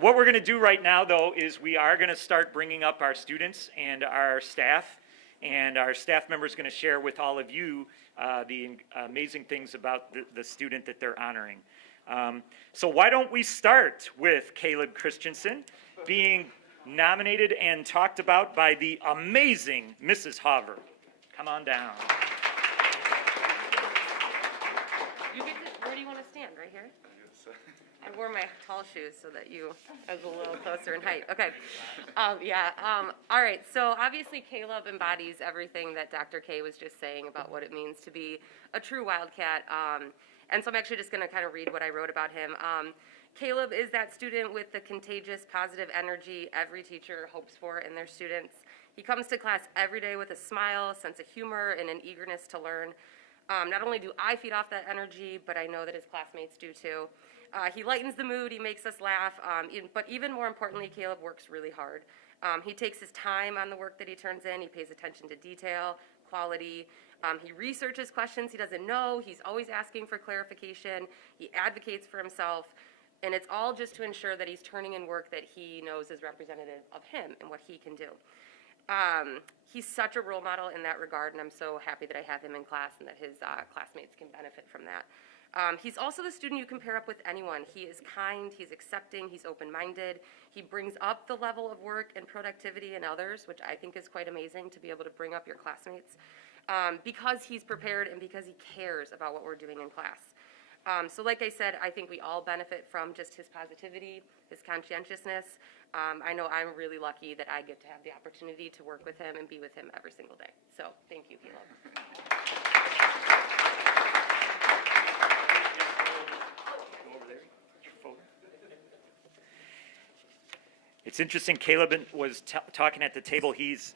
What we're going to do right now, though, is we are going to start bringing up our students and our staff member is going to share with all of you the amazing things about the student that they're honoring. So why don't we start with Caleb Christensen being nominated and talked about by the amazing Mrs. Hoover. Come on down. Where do you want to stand? Right here? I wore my tall shoes so that I was a little closer in height. Okay. All right. So obviously Caleb embodies everything that Dr. K was just saying about what it means to be a true Wildcat. And so I'm actually just going to kind of read what I wrote about him. Caleb is that student with the contagious positive energy every teacher hopes for in their students. He comes to class every day with a smile, sense of humor, and an eagerness to learn. Not only do I feed off that energy, but I know that his classmates do too. He lightens the mood, he makes us laugh, but even more importantly, Caleb works really hard. He takes his time on the work that he turns in, he pays attention to detail, quality, he researches questions he doesn't know, he's always asking for clarification, he advocates for himself, and it's all just to ensure that he's turning in work that he knows is representative of him and what he can do. He's such a role model in that regard, and I'm so happy that I have him in class and that his classmates can benefit from that. He's also the student you can pair up with anyone. He is kind, he's accepting, he's open-minded. He brings up the level of work and productivity in others, which I think is quite amazing to be able to bring up your classmates, because he's prepared and because he cares about what we're doing in class. So like I said, I think we all benefit from just his positivity, his conscientiousness. I know I'm really lucky that I get to have the opportunity to work with him and be with him every single day. So thank you, Caleb. It's interesting, Caleb was talking at the table. He's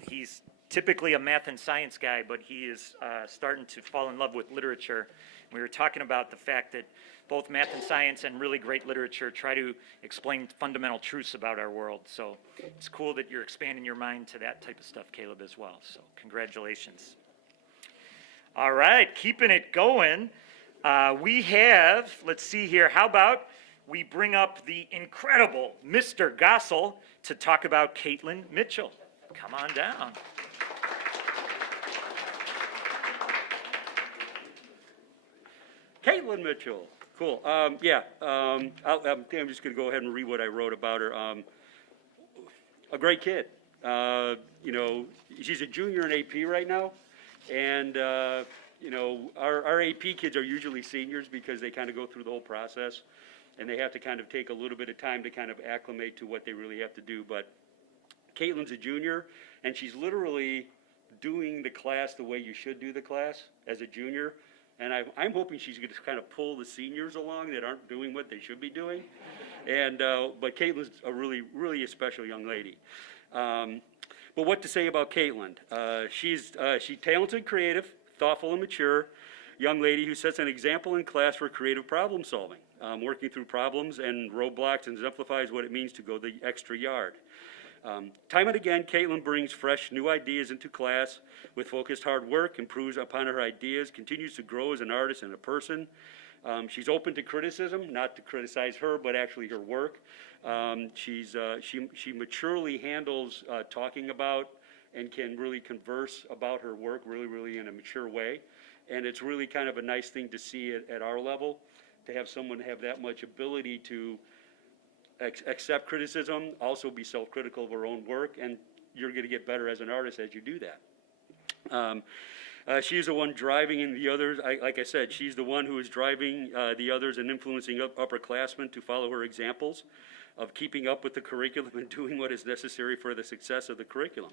typically a math and science guy, but he is starting to fall in love with literature. We were talking about the fact that both math and science and really great literature try to explain fundamental truths about our world. So it's cool that you're expanding your mind to that type of stuff, Caleb, as well. So congratulations. All right, keeping it going. We have, let's see here, how about we bring up the incredible Mr. Gossel to talk about Caitlin Mitchell. Come on down. Caitlin Mitchell, cool. I'm just going to go ahead and read what I wrote about her. A great kid. She's a junior in AP right now, and our AP kids are usually seniors because they kind of go through the whole process, and they have to kind of take a little bit of time to kind of acclimate to what they really have to do. But Caitlin's a junior, and she's literally doing the class the way you should do the class as a junior. And I'm hoping she's going to kind of pull the seniors along that aren't doing what they should be doing. But Caitlin's a really a special young lady. But what to say about Caitlin? She's talented, creative, thoughtful, and mature young lady who sets an example in class for creative problem solving, working through problems and roadblocks, and exemplifies what it means to go the extra yard. Time and again, Caitlin brings fresh, new ideas into class with focused hard work, improves upon her ideas, continues to grow as an artist and a person. She's open to criticism, not to criticize her, but actually her work. She maturely handles talking about and can really converse about her work really in a mature way. And it's really kind of a nice thing to see at our level, to have someone have that much ability to accept criticism, also be self-critical of her own work, and you're going to get better as an artist as you do that. She's the one driving in the others. Like I said, she's the one who is driving the others and influencing upperclassmen to follow her examples of keeping up with the curriculum and doing what is necessary for the success of the curriculum.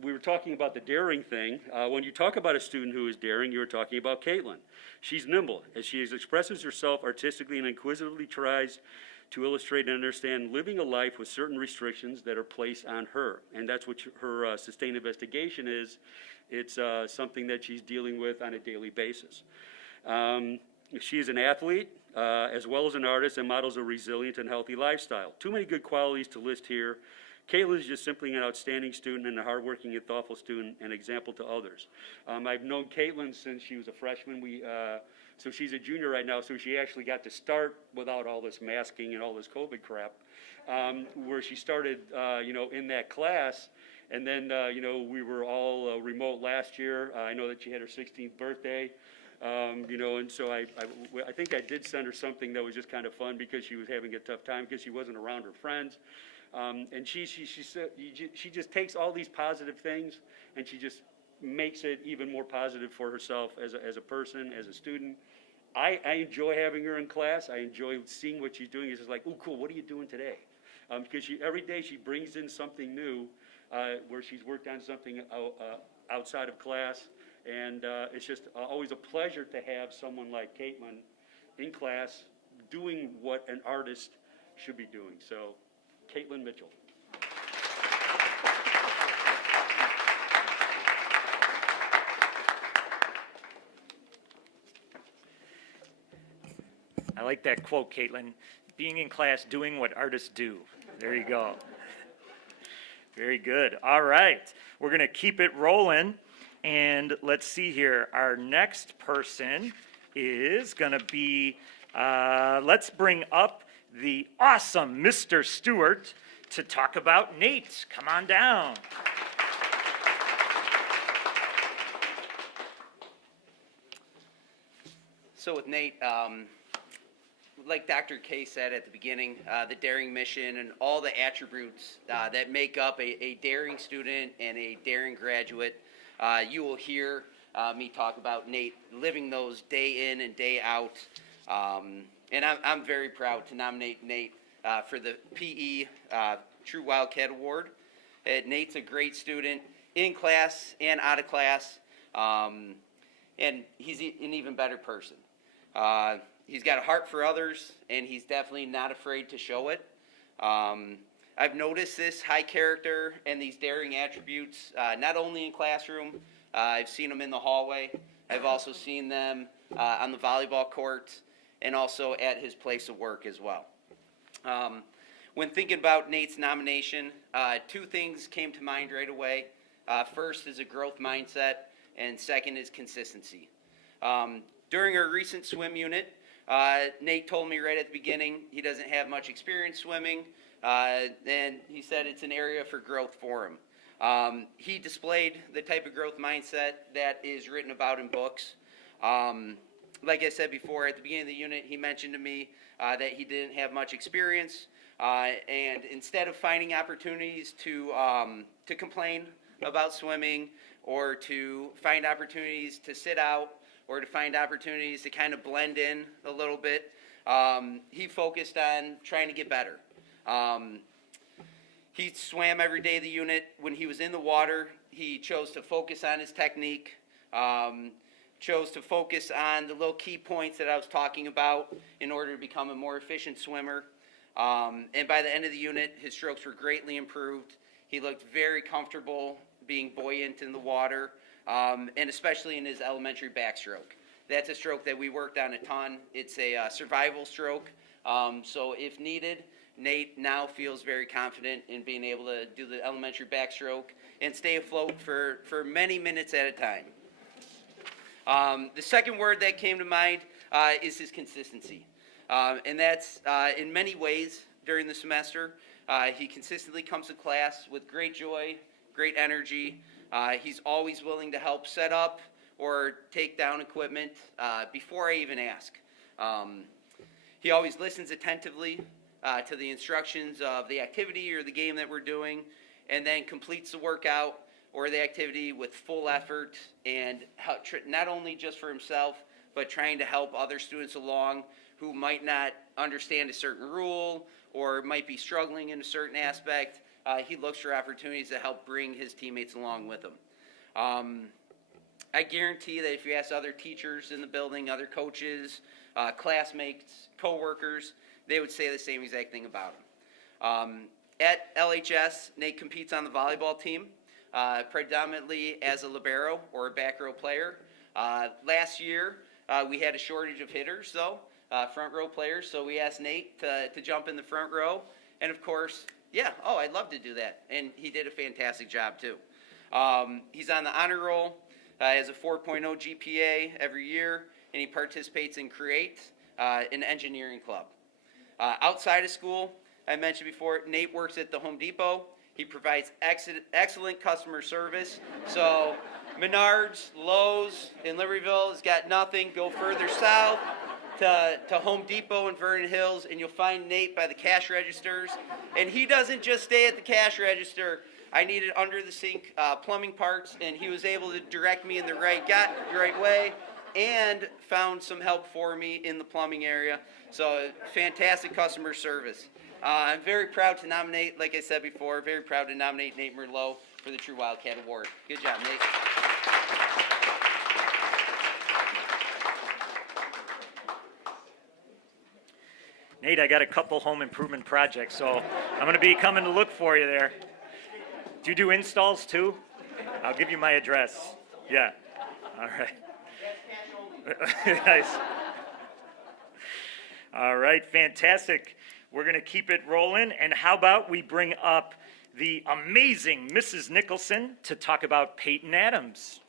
We were talking about the daring thing. When you talk about a student who is daring, you were talking about Caitlin. She's nimble, as she expresses herself artistically and inquisitively tries to illustrate and understand living a life with certain restrictions that are placed on her. And that's what her sustained investigation is. It's something that she's dealing with on a daily basis. She is an athlete, as well as an artist, and models a resilient and healthy lifestyle. Too many good qualities to list here. Caitlin is just simply an outstanding student and a hardworking and thoughtful student and example to others. I've known Caitlin since she was a freshman. So she's a junior right now, so she actually got to start without all this masking and all this COVID crap, where she started, in that class. And then, we were all remote last year. I know that she had her 16th birthday. And so I think I did send her something that was just kind of fun because she was having a tough time because she wasn't around her friends. And she just takes all these positive things and she just makes it even more positive for herself as a person, as a student. I enjoy having her in class. I enjoy seeing what she's doing. It's just like, oh, cool, what are you doing today? Because every day she brings in something new where she's worked on something outside of class. And it's just always a pleasure to have someone like Caitlin in class doing what an artist should be doing. So, Caitlin Mitchell. I like that quote, Caitlin. Being in class, doing what artists do. There you go. Very good. All right. We're going to keep it rolling. And let's see here. Our next person is going to be, let's bring up the awesome Mr. Stewart to talk about Nate. Come on down. So with Nate, like Dr. K said at the beginning, the daring mission and all the attributes that make up a daring student and a daring graduate, you will hear me talk about Nate living those day in and day out. And I'm very proud to nominate Nate for the PE True Wildcat Award. Nate's a great student in class and out of class, and he's an even better person. He's got a heart for others, and he's definitely not afraid to show it. I've noticed this high character and these daring attributes not only in classroom, I've seen them in the hallway. I've also seen them on the volleyball court and also at his place of work as well. When thinking about Nate's nomination, two things came to mind right away. First is a growth mindset, and second is consistency. During our recent swim unit, Nate told me right at the beginning he doesn't have much experience swimming, and he said it's an area for growth for him. He displayed the type of growth mindset that is written about in books. Like I said before, at the beginning of the unit, he mentioned to me that he didn't have much experience, and instead of finding opportunities to complain about swimming or to find opportunities to sit out or to find opportunities to kind of blend in a little bit, he focused on trying to get better. He swam every day of the unit. When he was in the water, he chose to focus on his technique, chose to focus on the little key points that I was talking about in order to become a more efficient swimmer. And by the end of the unit, his strokes were greatly improved. He looked very comfortable being buoyant in the water, and especially in his elementary backstroke. That's a stroke that we worked on a ton. It's a survival stroke, so if needed, Nate now feels very confident in being able to do the elementary backstroke and stay afloat for many minutes at a time. The second word that came to mind is his consistency. And that's in many ways during the semester. He consistently comes to class with great joy, great energy. He's always willing to help set up or take down equipment before I even ask. He always listens attentively to the instructions of the activity or the game that we're doing, and then completes the workout or the activity with full effort and not only just for himself, but trying to help other students along who might not understand a certain rule or might be struggling in a certain aspect. He looks for opportunities to help bring his teammates along with him. I guarantee that if you ask other teachers in the building, other coaches, classmates, coworkers, they would say the same exact thing about him. At LHS, Nate competes on the volleyball team, predominantly as a libero or a back row player. Last year, we had a shortage of hitters, though, front row players, so we asked Nate to jump in the front row, and of course, yeah, I'd love to do that, and he did a fantastic job, too. He's on the honor roll, has a 4.0 GPA every year, and he participates in Create, an engineering club. Outside of school, I mentioned before, Nate works at the Home Depot. He provides excellent customer service. So Menards, Lowe's in Libertyville has got nothing. Go further south to Home Depot in Vernon Hills, and you'll find Nate by the cash registers. And he doesn't just stay at the cash register. I needed under the sink plumbing parts, and he was able to direct me in the right way, and found some help for me in the plumbing area. So fantastic customer service. I'm very proud to nominate, like I said before, very proud to nominate Nate Merlot for the True Wildcat Award. Good job, Nate. Nate, I got a couple home improvement projects, so I'm going to be coming to look for you there. Do you do installs too? I'll give you my address. Yeah. All right. Nice. All right, fantastic. We're going to keep it rolling. And how about we bring up the amazing Mrs. Nicholson to talk about Peyton Adams.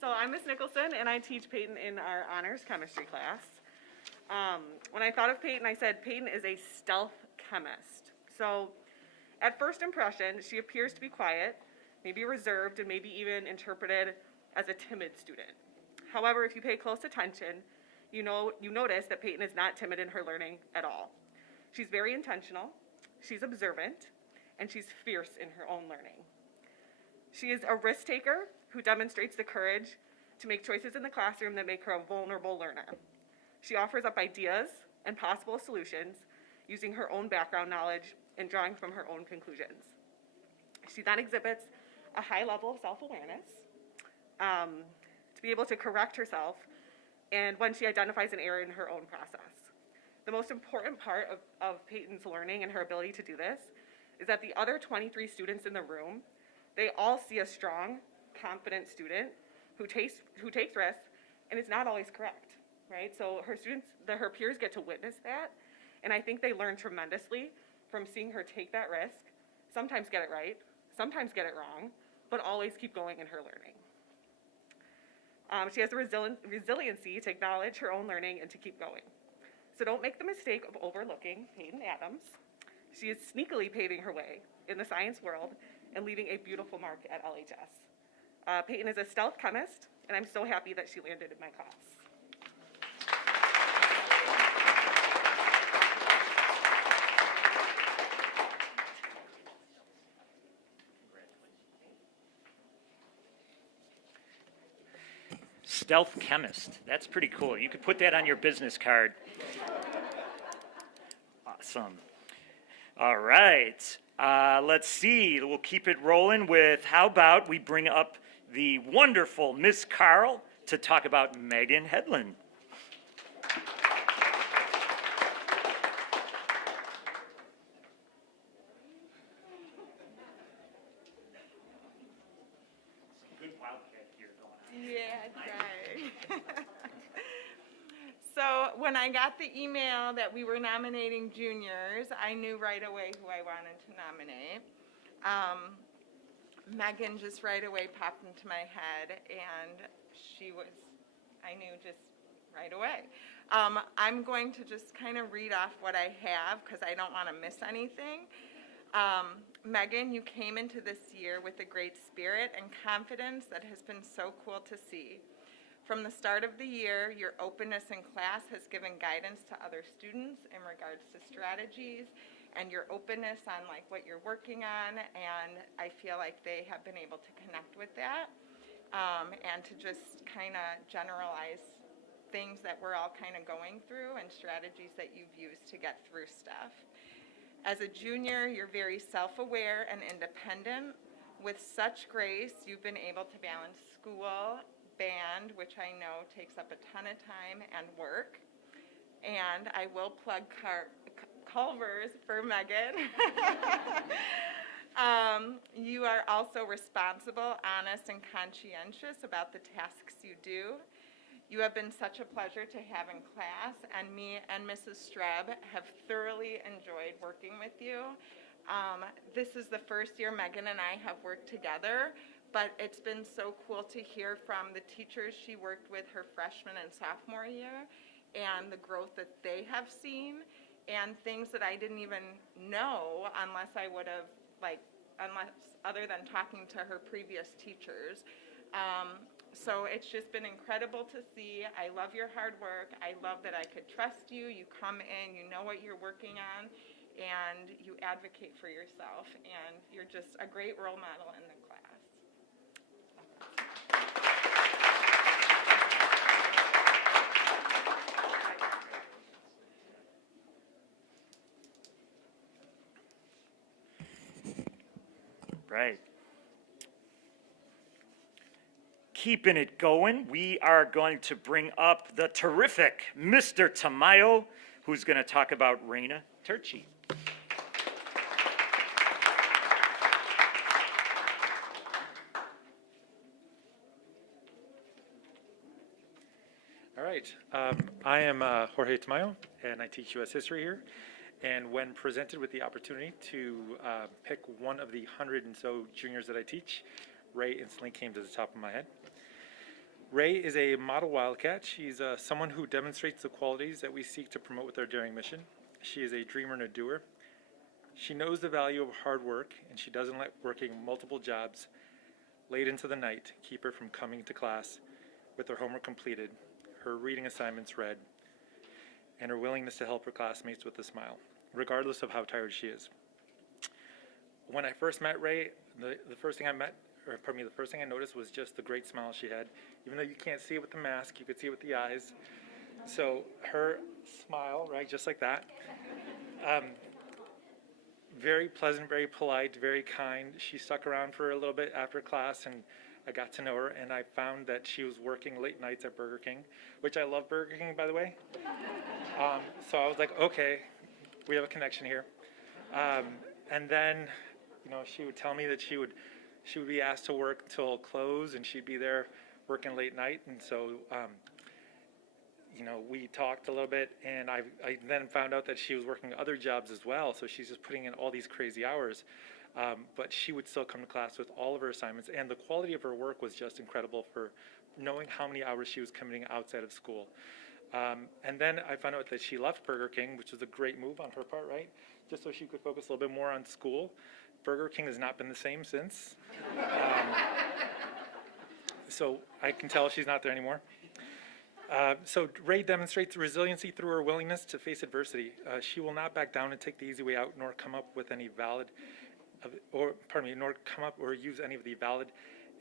So I'm Miss Nicholson, and I teach Peyton in our honors chemistry class. When I thought of Peyton, I said Peyton is a stealth chemist. So at first impression, she appears to be quiet, maybe reserved, and maybe even interpreted as a timid student. However, if you pay close attention, you notice that Peyton is not timid in her learning at all. She's very intentional, she's observant, and she's fierce in her own learning. She is a risk taker who demonstrates the courage to make choices in the classroom that make her a vulnerable learner. She offers up ideas and possible solutions using her own background knowledge and drawing from her own conclusions. She then exhibits a high level of self-awareness to be able to correct herself and when she identifies an error in her own process. The most important part of Peyton's learning and her ability to do this is that the other 23 students in the room, they all see a strong, confident student who takes risks and is not always correct, right? So her peers get to witness that, and I think they learn tremendously from seeing her take that risk, sometimes get it right, sometimes get it wrong, but always keep going in her learning. She has the resiliency to acknowledge her own learning and to keep going. So don't make the mistake of overlooking Peyton Adams. She is sneakily paving her way in the science world and leaving a beautiful mark at LHS. Peyton is a stealth chemist, and I'm so happy that she landed in my class. Stealth chemist. That's pretty cool. You could put that on your business card. Awesome. All right. Let's see. We'll keep it rolling with how about we bring up the wonderful Miss Carl to talk about Megan Hedlund. Good Wildcat here going on. Yeah, it's right. So when I got the email that we were nominating juniors, I knew right away who I wanted to nominate. Megan just right away popped into my head, and I knew just right away. I'm going to just kind of read off what I have because I don't want to miss anything. Megan, you came into this year with a great spirit and confidence that has been so cool to see. From the start of the year, your openness in class has given guidance to other students in regards to strategies and your openness on like what you're working on, and I feel like they have been able to connect with that and to just kind of generalize things that we're all kind of going through and strategies that you've used to get through stuff. As a junior, you're very self-aware and independent. With such grace, you've been able to balance school, band, which I know takes up a ton of time and work. And I will plug Culver's for Megan. You are also responsible, honest, and conscientious about the tasks you do. You have been such a pleasure to have in class, and me and Mrs. Streb have thoroughly enjoyed working with you. This is the first year Megan and I have worked together, but it's been so cool to hear from the teachers she worked with her freshman and sophomore year and the growth that they have seen and things that I didn't even know unless I would have, unless other than talking to her previous teachers. So it's just been incredible to see. I love your hard work. I love that I could trust you. You come in, you know what you're working on, and you advocate for yourself. And you're just a great role model in the class. Right. Keeping it going, we are going to bring up the terrific Mr. Tamayo, who's going to talk about Raina Turchi. All right. I am Jorge Tamayo, and I teach U.S. history here. And when presented with the opportunity to pick one of the 100 and so juniors that I teach, Ray instantly came to the top of my head. Ray is a model Wildcat. She's someone who demonstrates the qualities that we seek to promote with our daring mission. She is a dreamer and a doer. She knows the value of hard work, and she doesn't let working multiple jobs late into the night keep her from coming to class with her homework completed, her reading assignments read, and her willingness to help her classmates with a smile, regardless of how tired she is. When I first met Ray, the first thing I noticed was just the great smile she had. Even though you can't see it with the mask, you could see it with the eyes. So her smile, right, just like that. Very pleasant, very polite, very kind. She stuck around for a little bit after class, and I got to know her, and I found that she was working late nights at Burger King, which I love Burger King, by the way. So I was like, okay, we have a connection here. And then, she would tell me that she would be asked to work till close, and she'd be there working late night. And so, we talked a little bit, and I then found out that she was working other jobs as well. So she's just putting in all these crazy hours. But she would still come to class with all of her assignments, and the quality of her work was just incredible for knowing how many hours she was committing outside of school. And then I found out that she left Burger King, which was a great move on her part, right? Just so she could focus a little bit more on school. Burger King has not been the same since. So I can tell she's not there anymore. So Ray demonstrates resiliency through her willingness to face adversity. She will not back down and take the easy way out, nor come up with any nor come up or use any of the valid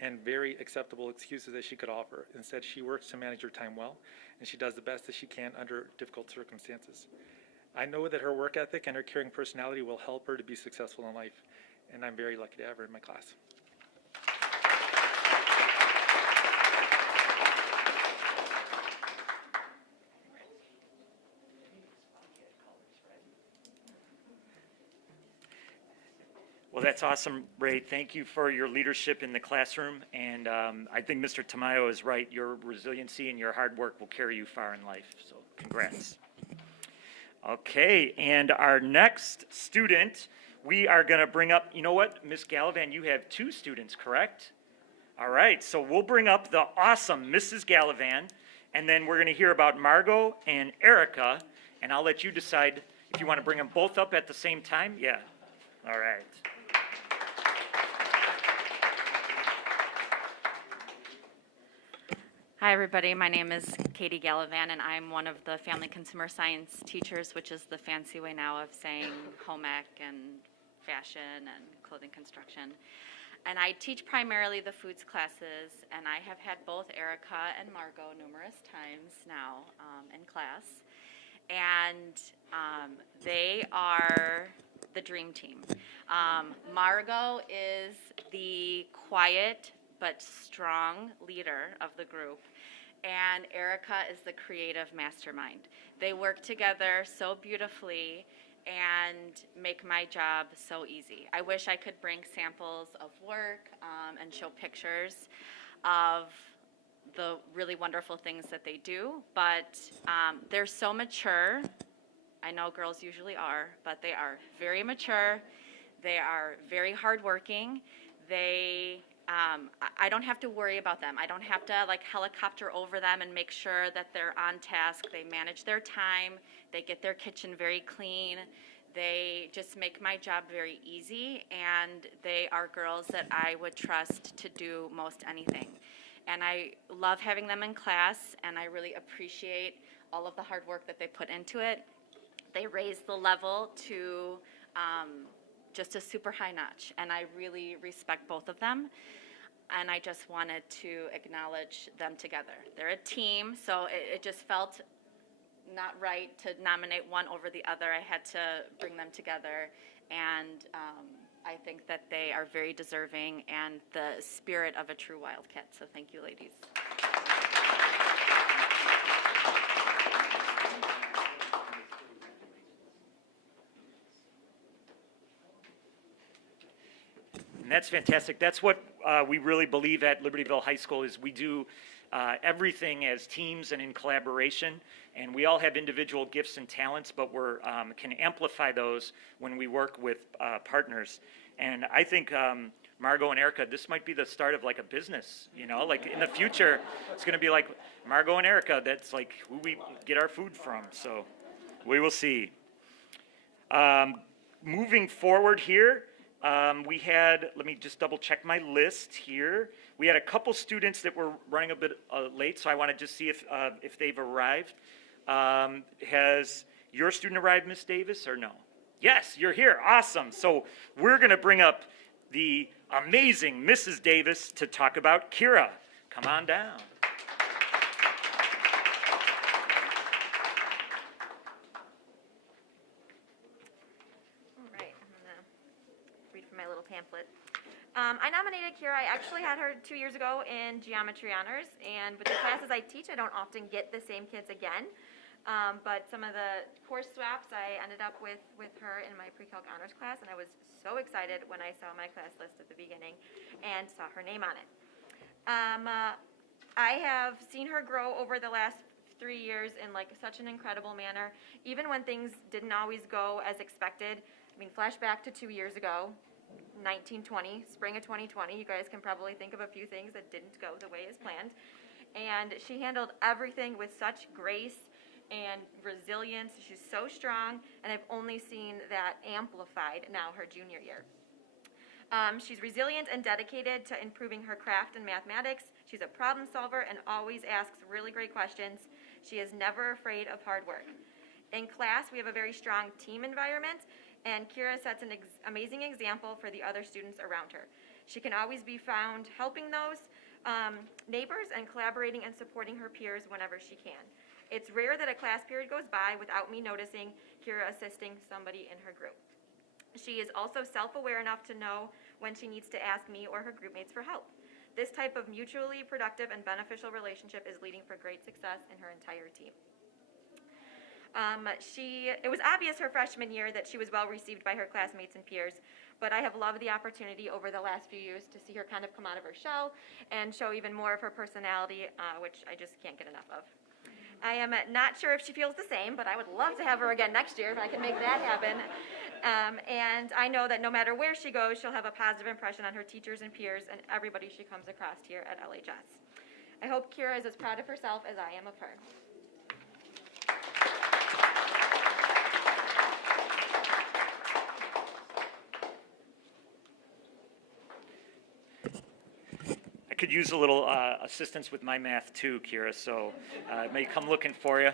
and very acceptable excuses that she could offer. Instead, she works to manage her time well, and she does the best that she can under difficult circumstances. I know that her work ethic and her caring personality will help her to be successful in life, and I'm very lucky to have her in my class. Well, that's awesome, Ray. Thank you for your leadership in the classroom. And I think Mr. Tamayo is right. Your resiliency and your hard work will carry you far in life. So congrats. Okay, and our next student, we are going to bring up, you know what, Miss Gallivan, you have 2 students, correct? All right, so we'll bring up the awesome Mrs. Gallivan, and then we're going to hear about Margot and Erica, and I'll let you decide if you want to bring them both up at the same time. Yeah, all right. Hi, everybody. My name is Katie Gallivan, and I'm one of the family consumer science teachers, which is the fancy way now of saying home ec and fashion and clothing construction. And I teach primarily the foods classes, and I have had both Erica and Margot numerous times now in class. And they are the dream team. Margot is the quiet but strong leader of the group, and Erica is the creative mastermind. They work together so beautifully and make my job so easy. I wish I could bring samples of work and show pictures of the really wonderful things that they do, but they're so mature. I know girls usually are, but they are very mature. They are very hardworking. I don't have to worry about them. I don't have to like helicopter over them and make sure that they're on task. They manage their time. They get their kitchen very clean. They just make my job very easy, and they are girls that I would trust to do most anything. And I love having them in class, and I really appreciate all of the hard work that they put into it. They raise the level to just a super high notch, and I really respect both of them. And I just wanted to acknowledge them together. They're a team, so it just felt not right to nominate one over the other. I had to bring them together, and I think that they are very deserving and the spirit of a true Wildcat. So thank you, ladies. And that's fantastic. That's what we really believe at Libertyville High School is we do everything as teams and in collaboration, and we all have individual gifts and talents, but we can amplify those when we work with partners. And I think Margot and Erica, this might be the start of like a business, you know, like in the future, it's going to be like Margot and Erica, that's like who we get our food from. So we will see. Moving forward here, we had, let me just double check my list here. We had a couple students that were running a bit late, so I want to just see if they've arrived. Has your student arrived, Miss Davis, or no? Yes, you're here. Awesome. So we're going to bring up the amazing Mrs. Davis to talk about Kira. Come on down. All right, I'm gonna read from my little pamphlet. I nominated Kira. I actually had her 2 years ago in geometry honors, and with the classes I teach, I don't often get the same kids again. But some of the course swaps, I ended up with her in my pre-calc honors class, and I was so excited when I saw my class list at the beginning and saw her name on it. I have seen her grow over the last 3 years in like such an incredible manner, even when things didn't always go as expected. I mean, flashback to 2 years ago, 1920, spring of 2020, you guys can probably think of a few things that didn't go the way as planned. And she handled everything with such grace and resilience. She's so strong, and I've only seen that amplified now her junior year. She's resilient and dedicated to improving her craft and mathematics. She's a problem solver and always asks really great questions. She is never afraid of hard work. In class, we have a very strong team environment, and Kira sets an amazing example for the other students around her. She can always be found helping those neighbors and collaborating and supporting her peers whenever she can. It's rare that a class period goes by without me noticing Kira assisting somebody in her group. She is also self-aware enough to know when she needs to ask me or her group mates for help. This type of mutually productive and beneficial relationship is leading for great success in her entire team. It was obvious her freshman year that she was well received by her classmates and peers, but I have loved the opportunity over the last few years to see her kind of come out of her shell and show even more of her personality, which I just can't get enough of. I am not sure if she feels the same, but I would love to have her again next year if I can make that happen. And I know that no matter where she goes, she'll have a positive impression on her teachers and peers and everybody she comes across here at LHS. I hope Kira is as proud of herself as I am of her. Could use a little assistance with my math too, Kira, so I may come looking for you.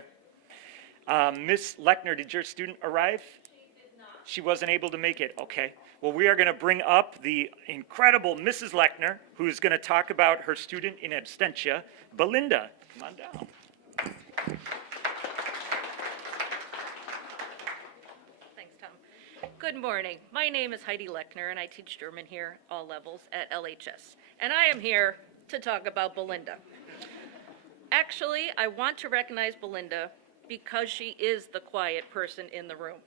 Miss Lechner, did your student arrive? She did not. She wasn't able to make it, okay. Well, we are going to bring up the incredible Mrs. Lechner, who's going to talk about her student in absentia, Belinda. Come on down. Thanks, Tom. Good morning. My name is Heidi Lechner, and I teach German here, all levels, at LHS. And I am here to talk about Belinda. Actually, I want to recognize Belinda because she is the quiet person in the room.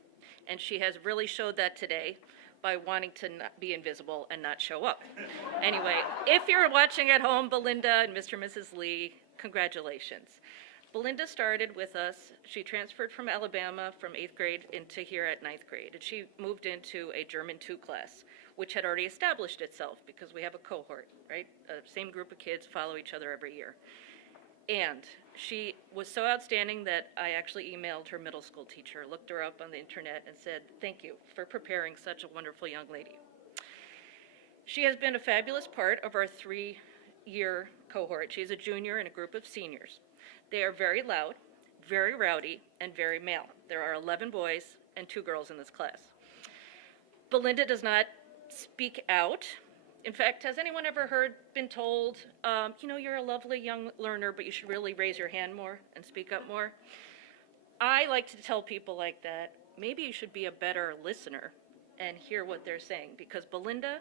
And she has really showed that today by wanting to not be invisible and not show up. Anyway, if you're watching at home, Belinda and Mr. and Mrs. Lee, congratulations. Belinda started with us. She transferred from Alabama from 8th grade into here at 9th grade. And she moved into a German 2 class, which had already established itself because we have a cohort, right? Same group of kids follow each other every year. And she was so outstanding that I actually emailed her middle school teacher, looked her up on the internet, and said, thank you for preparing such a wonderful young lady. She has been a fabulous part of our 3-year cohort. She's a junior in a group of seniors. They are very loud, very rowdy, and very male. There are 11 boys and 2 girls in this class. Belinda does not speak out. In fact, has anyone ever been told, you're a lovely young learner, but you should really raise your hand more and speak up more? I like to tell people like that, maybe you should be a better listener and hear what they're saying, because Belinda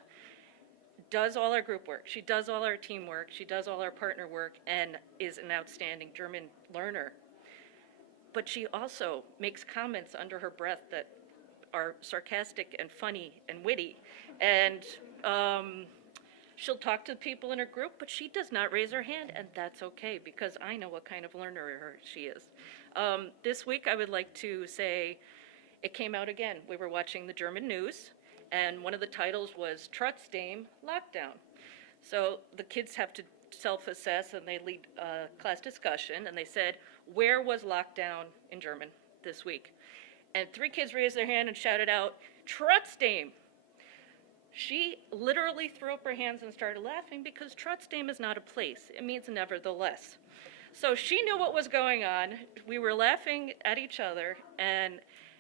does all our group work. She does all our teamwork. She does all our partner work and is an outstanding German learner. But she also makes comments under her breath that are sarcastic and funny and witty. And she'll talk to people in her group, but she does not raise her hand, and that's okay because I know what kind of learner she is. This week I would like to say it came out again. We were watching the German news, and one of the titles was Trotzdem Lockdown. So the kids have to self-assess, and they lead a class discussion, and they said, where was lockdown in German this week? And 3 kids raised their hand and shouted out, Trotzdem. She literally threw up her hands and started laughing because Trotzdem is not a place. It means nevertheless. So she knew what was going on. We were laughing at each other, and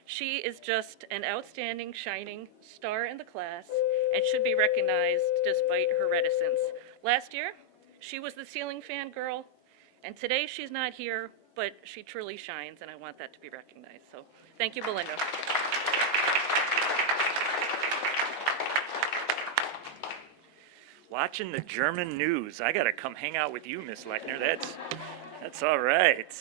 she is just an outstanding, shining star in the class and should be recognized despite her reticence. Last year, she was the ceiling fan girl, and today she's not here, but she truly shines, and I want that to be recognized. So thank you, Belinda. Watching the German news. I got to come hang out with you, Miss Lechner. That's all right.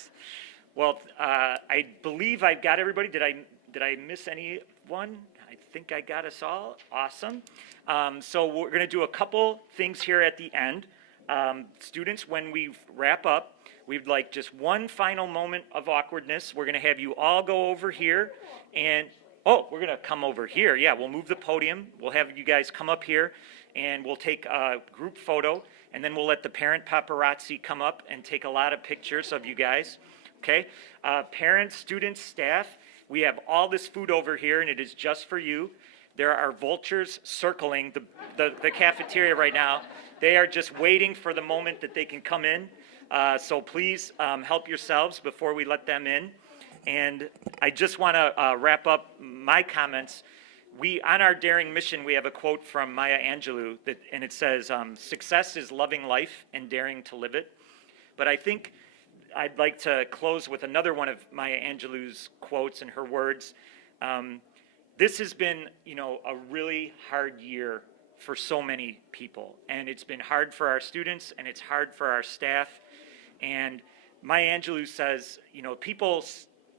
Well, I believe I've got everybody. Did I miss anyone? I think I got us all. Awesome. So we're going to do a couple things here at the end. Students, when we wrap up, we'd like just one final moment of awkwardness. We're going to have you all go over here and, we're going to come over here. Yeah, we'll move the podium. We'll have you guys come up here and we'll take a group photo, and then we'll let the parent paparazzi come up and take a lot of pictures of you guys. Okay? Parents, students, staff, we have all this food over here, and it is just for you. There are vultures circling the cafeteria right now. They are just waiting for the moment that they can come in. So please help yourselves before we let them in. And I just want to wrap up my comments. On our daring mission, we have a quote from Maya Angelou, and it says, success is loving life and daring to live it. But I think I'd like to close with another one of Maya Angelou's quotes and her words. This has been, a really hard year for so many people. And it's been hard for our students, and it's hard for our staff. And Maya Angelou says, people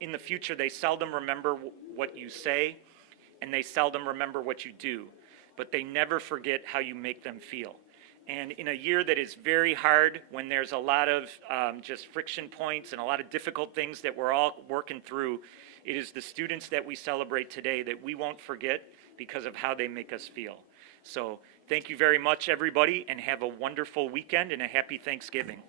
in the future, they seldom remember what you say, and they seldom remember what you do, but they never forget how you make them feel. And in a year that is very hard, when there's a lot of just friction points and a lot of difficult things that we're all working through, it is the students that we celebrate today that we won't forget because of how they make us feel. So thank you very much, everybody, and have a wonderful weekend and a happy Thanksgiving.